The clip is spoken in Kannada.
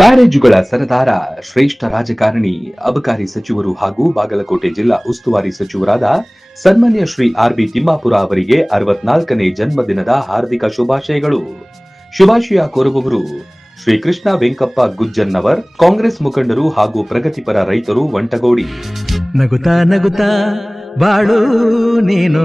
ಬ್ಯಾರೇಜುಗಳ ಸರದಾರ, ಶ್ರೇಷ್ಠ ರಾಜಕಾರಣಿ, ಅಬಕಾರಿ ಸಚಿವರು ಹಾಗೂ ಬಾಗಲಕೋಟೆ ಜಿಲ್ಲಾ ಉಸ್ತುವಾರಿ ಸಚಿವರಾದ ಸನ್ಮಾನ್ಯ ಶ್ರೀ ಆರ್ ಬಿ ತಿಮ್ಮಾಪುರ ಅವರಿಗೆ ಅರವತ್ನಾಲ್ಕನೇ ಜನ್ಮದಿನದ ಹಾರ್ದಿಕ ಶುಭಾಶಯಗಳು. ಶುಭಾಶಯ ಕೋರುವವರು ಶ್ರೀ ಕೃಷ್ಣ ವೆಂಕಪ್ಪ ಗುಜ್ಜನ್ನವರ್, ಕಾಂಗ್ರೆಸ್ ಮುಖಂಡರು ಹಾಗೂ ಪ್ರಗತಿಪರ ರೈತರು ವಂಟಗೋಡಿ ನಗುತ್ತಾ ನಗುತ್ತಾ ಬಾಳು ನೀನು